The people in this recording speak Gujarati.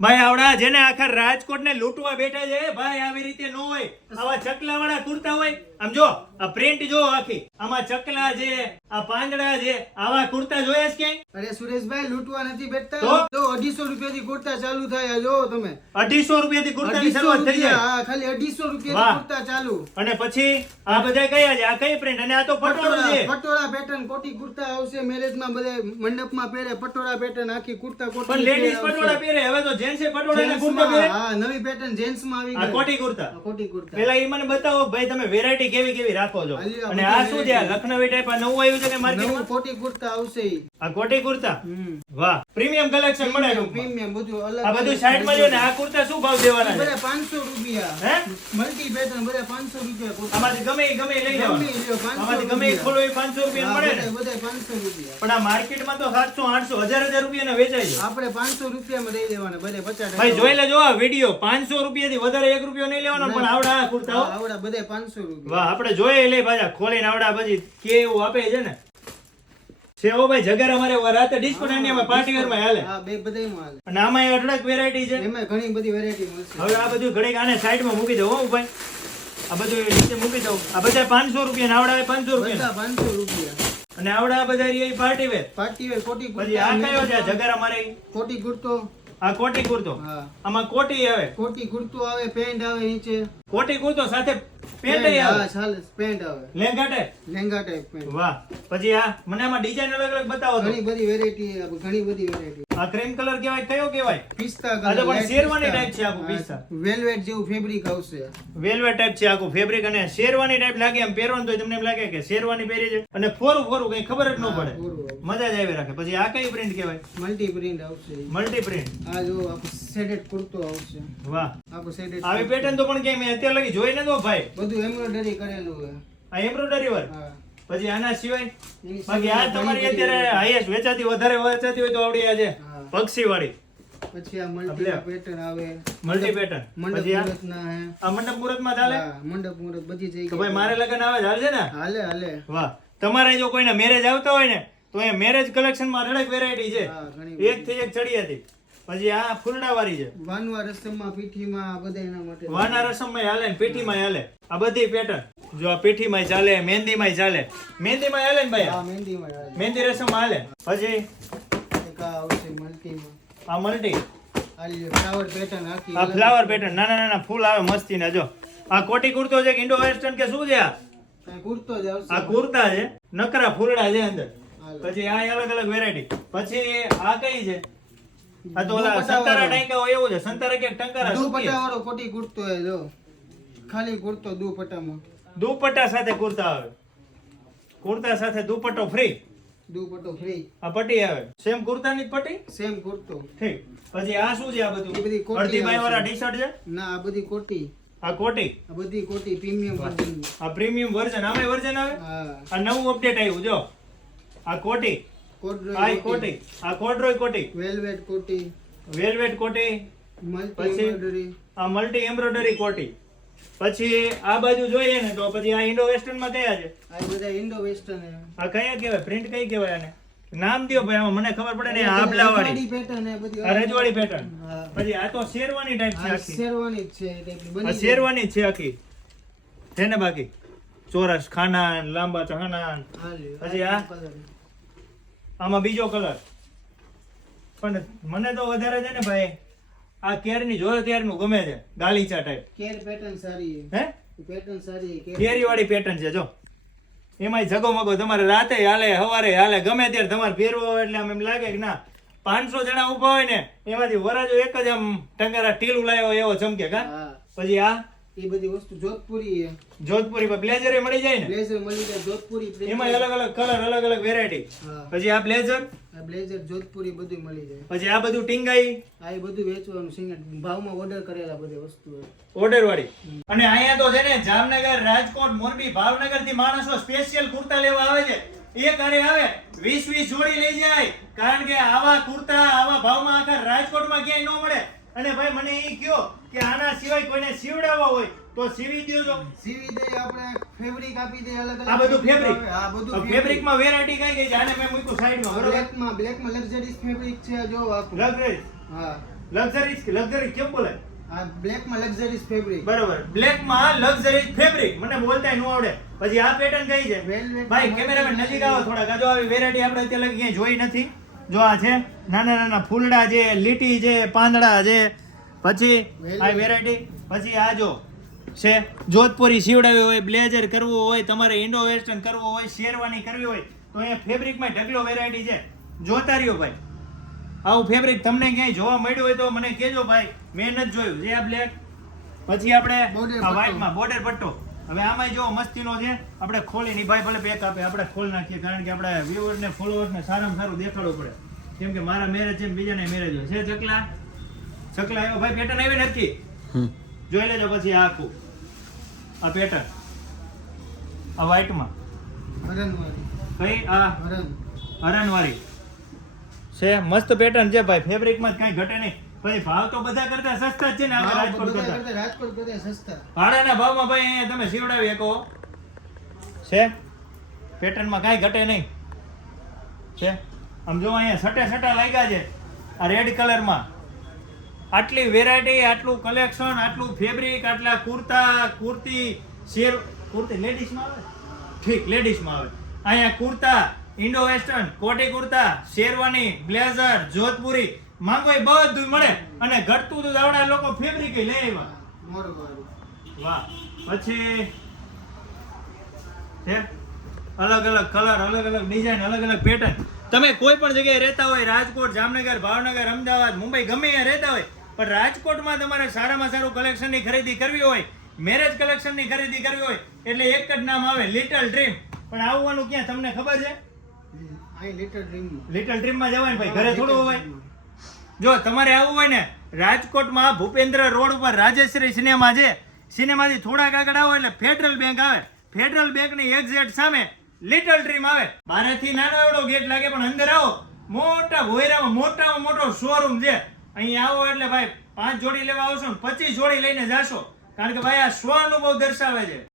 ભાઈ, આવડા, જેને આખા રાજકોટ ને લૂંટવા બેઠા છે ભાઈ આવી રીતે ન હોય. આવા ચકલા વાળા કુર્તા હોય. આમ જો આ પ્રિન્ટ જો આખી આમાં ચકલા છે આ પાંદડા છે આવા કુર્તા જોયા છે ક્યાંય? અરે સુરેશભાઈ લૂંટવા નથી બેઠતા. તો? અઢીસો રૂપિયાથી કુર્તા ચાલુ થાય જો તમે. અઢીસો રૂપિયાથી કુર્તા ની શરૂઆત થઈ રૂપિયા જાય. હા ખાલી અઢીસો રૂપિયા થી કુર્તા ચાલુ. અને પછી આ બધા કયા છે? આ કઈ પ્રિન્ટ અને આ તો પટોળું છે. પટોળા પેટર્ન કોટી કુર્તા આવશે મેરેજમાં બધા મંડપમાં પહેરે પટોળા પેટર્ન આખી કુર્તા કોટી પણ લેડીઝ પટોળા પહેરે હવે તો જેન્ટ્સ પટોળા ને કુર્તા પહેરે? હા નવી પેટર્ન જેન્ટ્સમાં આવી આ ગઈ. કોટી કુર્તા. કોટી કુર્તા. પેલા એ મને બતાવો ભાઈ તમે વેરાયટી કેવી કેવી રાખો છો? અને આ શું છે? લખનવી ટાઈપ આ નવું આવ્યું છે કે માર્કેટમાં કોટી કુર્તા આવશે. આ કોટી કુર્તા? વાહ. પ્રીમિયમ કલેક્શન મળે છે પ્રીમિયમ બધું અલગ આ બધું સાઈડમાં જો ને આ કુર્તા શું ભાવ દેવાના છે? બધા પાંચસો રૂપિયા. હે? મલ્ટી પેટર્ન બધા પાંચસો રૂપિયા કુર્તા. આમાંથી ગમે ગમે લઈ 500 આમાંથી ગમે ખોલો એ 500 રૂપિયા મળે ને? બધા બધા પાંચસો રૂપિયા. પણ આ માર્કેટમાં તો 700 800 હજાર હજાર રૂપિયાના વેચાય છે. આપણે પાંચસો રૂપિયામાં લઈ દેવાના બધે પચાસ ભાઈ જોઈ લેજો આ વીડિયો 500 રૂપિયાથી વધારે એક રૂપિયો નહીં લેવાનો પણ આવડા આ કુર્તાઓ. આવડા બધા 500 રૂપિયા. વાહ આપણે જોઈએ લે પાછા. ખોલીને આવડા પછી કેવું આપે છે ને? છે ઓ ભાઈ જગાર અમારે રાતે ડિસ્કો દાંડિયામાં પાર્ટી માં હાલે. હા બે બધાયમાં હાલે. અને આમાં અઢળક વેરાયટી છે. એમાં ઘણી બધી વેરાયટી મળશે. હવે આ બધું ઘડીક આને સાઈડમાં મૂકી દઉં હો ભાઈ આ બધું નીચે મૂકી દઉં. આ બધા પાંચસો રૂપિયા આવડા પાંચસો રૂપિયા પાંચસો રૂપિયા. અને આવડા બધા રહ્યા પાર્ટી વેર પાર્ટી વેર કોટી પછી આ કયો છે જગર જગાર અમારે કોટી કુર્તો. આ કોટી કુર્તો. આમાં કોટી આવે. કોટી કુર્તો આવે પેન્ટ આવે નીચે. કોટી કૂતો સાથે પેન્ટ આવે. ચાલે પેન્ટ આવે લેંગા ટાઈપ લેંગા ટાઈપ પેન્ટ. વાહ પછી આ મને આમાં ડિઝાઇન અલગ અલગ બતાવો ઘણી બધી વેરાયટી ઘણી બધી વેરાયટી આ ક્રીમ કલર કેવાય કયો કેવાય પિસ્તા આ તો પણ શેરવાની ટાઈપ છે આખું પિસ્તા. વેલ્વેટ જેવું ફેબ્રિક આવશે. વેલ્વેટ ટાઈપ છે આખું ફેબ્રિક અને શેરવાની ટાઈપ લાગે એમ પહેરવાનું તો તમને એમ લાગે કે શેરવાની પહેરી છે. અને ફોરું ફોરું કઈ ખબર જ ન પડે. મજા જ આવી રાખે. પછી આ કઈ પ્રિન્ટ કહેવાય? મલ્ટી પ્રિન્ટ આવશે. મલ્ટી પ્રિન્ટ આ જો શેડેડ કુર્તો આવશે. વાહ. આખો સેડેડ આવી પેટર્ન તો પણ કેમ અત્યારે લગી જોઈ તો ભાઈ. બધું એમ્બ્રોઇડરી કરેલું હોય આ એમ્બ્રોઇડરી વર્ક હા. પછી આના સિવાય? બાકી આ તમારી અત્યારે હાઈએસ્ટ વેચાતી વધારે વેચાતી હોય તો આવડી આજે પક્ષી વાળી પછી આ મલ્ટી પેટર્ન આવે. મલ્ટી પેટર્ન મંડપ મુરત ના હે. આ મંડપ મુરતમાં ચાલે મંડપ મુરત બધી જઈ તો ભાઈ મારે લગન આવે ચાલશે ને? હાલે હાલે. વાહ. તમારે જો કોઈના મેરેજ આવતા હોય ને તો એ મેરેજ કલેક્શનમાં અઢળક વેરાયટી છે. એક થી એક ચડી હતી પછી આ ફૂલડાવાળી છે. વાનવા રસમમાં પીઠીમાં બધા એના માટે. વાના રસમમાં હાલે ને પીઠીમાં હાલે. આ બધી પેટર્ન જો આ પીઠીમાં ચાલે મહેંદીમાં ચાલે. મહેંદીમાં હાલે ને ભાઈ? મહેંદીમાં હાલે. મહેંદી રસમમાં હાલે. પછી? એક આ આવશે મલ્ટીમાં. આ મલ્ટી ફ્લાવર પેટર્ન આખી આ ફ્લાવર પેટર્ન નાના નાના ફૂલ આવે મસ્તીના જો આ કોટી કુર્તો છે કે ઇન્ડો વેસ્ટર્ન કે શું છે આ? કુર્તો જ આવશે. આ કુર્તા છે. નકરા ફૂલડા છે અંદર. પછી આ અલગ અલગ વેરાયટી પછી આ કઈ છે? આ તો ઓલા સંતારા વાળો. હોય એવું છે. સંતારા કે ટંકારા દુપટ્ટા વાળો કોટી કુર્તો હે જો. ખાલી કુર્તો દુપટ્ટામાં. દુપટ્ટા સાથે કુર્તા આવે. કુર્તા સાથે દુપટ્ટો ફ્રી દુપટ્ટો ફ્રી આ પટ્ટી આવે. સેમ કુર્તાની પટ્ટી? સેમ કુર્તો. ઠીક પછી આ શું છે આ બધી? બધું અડધી બાય વાળા ટી શર્ટ છે? ના આ બધી કોટી. આ કોટી? આ બધી કોટી પ્રીમિયમ વર્ઝન આ પ્રીમિયમ વર્ઝન આમે વર્ઝન આવે? આ નવું અપડેટ આવ્યું જો. આ કોટી. આ કોટી. આ કોડરોય કોટી. વેલ્વેટ કોટી. વેલ્વેટ કોટી. પછી? આ મલ્ટી એમ્બ્રોઇડરી કોટી. પછી આ બાજુ જોઈએ ને તો પછી આ ઇન્ડો વેસ્ટર્નમાં કયા છે? આ બધા ઇન્ડો વેસ્ટર્ન આ કયા કહેવાય? પ્રિન્ટ કઈ કહેવાય આને? નામ દયો ભાઈ આમાં મને ખબર પડે ને આ વાળી પેટર્ન હે બધી રજવાડી પેટર્ન પછી આ તો શેરવાની ટાઈપ છે આખી. શેરવાની જ છે આ શેરવાની જ છે આખી. છે ને બાકી? ચોરસ ખાના લાંબા ચહાના પછી આ? આમાં બીજો કલર પણ મને તો વધારે છે ને ભાઈ આ કેરની જોયો ત્યારનું ગમે છે ગાલીચા ટાઈપ કેર પેટર્ન સારી હે? પેટર્ન સારી કેરી. વાળી પેટર્ન છે જો. એમાંય જગો તમારે રાતે હાલે સવારે હાલે ગમે ત્યારે તમારે હોય એટલે આમ એમ લાગે કે ના પાંચસો જણા ઊભા હોય ને એમાંથી વરાજો એક જ આમ ટંગારા ટીલ ઉલાયો એવો ચમકે કા? પછી આ એ બધી વસ્તુ જોધપુરી જોધપુરી પર બ્લેઝર એ મળી જાય ને? બ્લેઝર મળી જાય જોધપુરી. એમાં અલગ અલગ કલર અલગ અલગ વેરાયટી પછી આ બ્લેઝર આ બ્લેઝર જોધપુરી બધું મળી જાય. પછી આ બધું ટીંગાઈ? આ એ બધું વેચવાનું સિંગર ભાવમાં ઓર્ડર કરેલા બધી વસ્તુ ઓર્ડર વાળી અને અહીંયા તો છે ને જામનગર રાજકોટ મોરબી ભાવનગરથી માણસો સ્પેશિયલ કુર્તા લેવા આવે છે. એક હારે આવે વીસ વીસ જોડી લઈ જાય. કારણ કે આવા કુર્તા આવા ભાવમાં આખા રાજકોટમાં ક્યાંય ન મળે. અને ભાઈ મને એ કયો કે આના સિવાય કોઈને સીવડાવવા હોય તો સીવી દેજો સીવી દે આપણે ફેબ્રિક આપી દે અલગ અલગ આ બધું ફેબ્રિક આ હા બધું ફેબ્રિકમાં વેરાયટી કઈ કઈ છે? આને મેં મૂક્યું સાઈડમાં બરોબર? બ્લેકમાં બ્લેકમાં લક્ઝરીઝ ફેબ્રિક છે જો લગરેજ હા. લક્ઝરી લક્ઝરી કેમ બોલાય? આ બ્લેકમાં લક્ઝરીઝ ફેબ્રિક બરોબર. બ્લેકમાં લક્ઝરી ફેબ્રિક મને બોલતા ન આવડે. પછી આ પેટર્ન કઈ છે? ભાઈ માં કેમેરામેન નજીક આવો થોડા કાજો આવી વેરાયટી આપણે અત્યારે ક્યાંય જોઈ નથી. જો આ છે નાના નાના ફૂલડા છે લીટી છે પાંદડા છે પછી આ વેરાયટી પછી આ જો છે જોધપુરી સીવડાવી હોય બ્લેઝર કરવું હોય તમારે ઇન્ડો વેસ્ટર્ન કરવું હોય શેરવાની કરવી હોય તો અહીંયા ફેબ્રિકમાં ઢગલો વેરાયટી છે. જોતા રહ્યો ભાઈ. આવું ફેબ્રિક તમને ક્યાંય જોવા મળ્યું હોય તો મને કહેજો ભાઈ. મેં નથી જોયું. જે આ બ્લેક પછી આપણે આ પટ્ટો. બોર્ડર પટ્ટો. હવે આમાં જો મસ્તીનો છે આપણે ખોલી ની ભાઈ ભલે પેક આપે આપણે ખોલ નાખીએ કારણ કે આપણે વ્યુઅર ને ફોલોઅર્સ ને સારામાં સારું દેખાડવું પડે. કેમ કે મારા મેરેજ છે બીજાને મેરેજ હોય. છે ચકલા? ચકલા આવ્યો? ભાઈ પેટર્ન આવી નથી જોઈ લેજો પછી આ આખું. આ પેટર્ન આ વ્હાઈટમાં હરણવાળી. કઈ? આ હરણ. હરણવાળી. છે? મસ્ત પેટર્ન છે ભાઈ. ફેબ્રિકમાં જ કાંઈ ઘટે નહીં. પછી ભાવ તો બધા કરતા સસ્તા જ છે ને આપણે રાજકોટ કરતા. કરતા રાજકોટ કરતા સસ્તા. ભાડાના ભાવમાં ભાઈ અહીંયા તમે સીવડાવી શકો. છે? પેટર્નમાં કાંઈ ઘટે નહીં. છે? આમ જો અહીંયા સટે સટા લાગ્યા છે આ રેડ કલરમાં આટલી વેરાયટી આટલું કલેક્શન આટલું ફેબ્રિક આટલા કુર્તા કુર્તી શેર કુર્તી લેડીઝમાં આવે? ઠીક લેડીઝમાં આવે. અહીંયા કુર્તા ઇન્ડો વેસ્ટર્ન કોટી કુર્તા શેરવાની બ્લેઝર જોધપુરી માંગો એ બધું મળે. અને ઘટતું તો આવડા લોકો ફેબ્રિક લઈ આવ્યા. વાહ. પછી અલગ અલગ કલર અલગ અલગ ડિઝાઇન અલગ અલગ પેટર્ન તમે કોઈ પણ જગ્યાએ રહેતા હોય રાજકોટ જામનગર ભાવનગર અમદાવાદ મુંબઈ ગમે ત્યાં રહેતા હોય પણ રાજકોટમાં તમારે સારામાં સારું કલેક્શનની ખરીદી કરવી હોય મેરેજ કલેક્શનની ખરીદી કરવી હોય એટલે એક જ નામ આવે લિટલ ડ્રીમ પણ આવવાનું ક્યાં તમને ખબર છે? લિટલ ડ્રીમ લિટલ ડ્રીમમાં જવાય ભાઈ ઘરે થોડું હોય. જો તમારે આવવું હોય ને, રાજકોટમાં ભૂપેન્દ્ર રોડ ઉપર રાજેશ્રી સિનેમા છે. સિનેમાથી થોડાક આગળ આવો એટલે ફેડરલ બેંક આવે. ફેડરલ બેંકની એક્ઝેટ સામે લિટલ ડ્રીમ આવે. બારેથી નાનો એવડો ગેટ લાગે, પણ અંદર આવો. મોટા ભોયરામાં મોટામાં મોટો શોરૂમ છે. અહીં આવો એટલે ભાઈ, પાંચ જોડી લેવા આવશો ને પચીસ જોડી લઈને જાશો. કારણ કે ભાઈ, આ સ્વ અનુભવ દર્શાવે છે.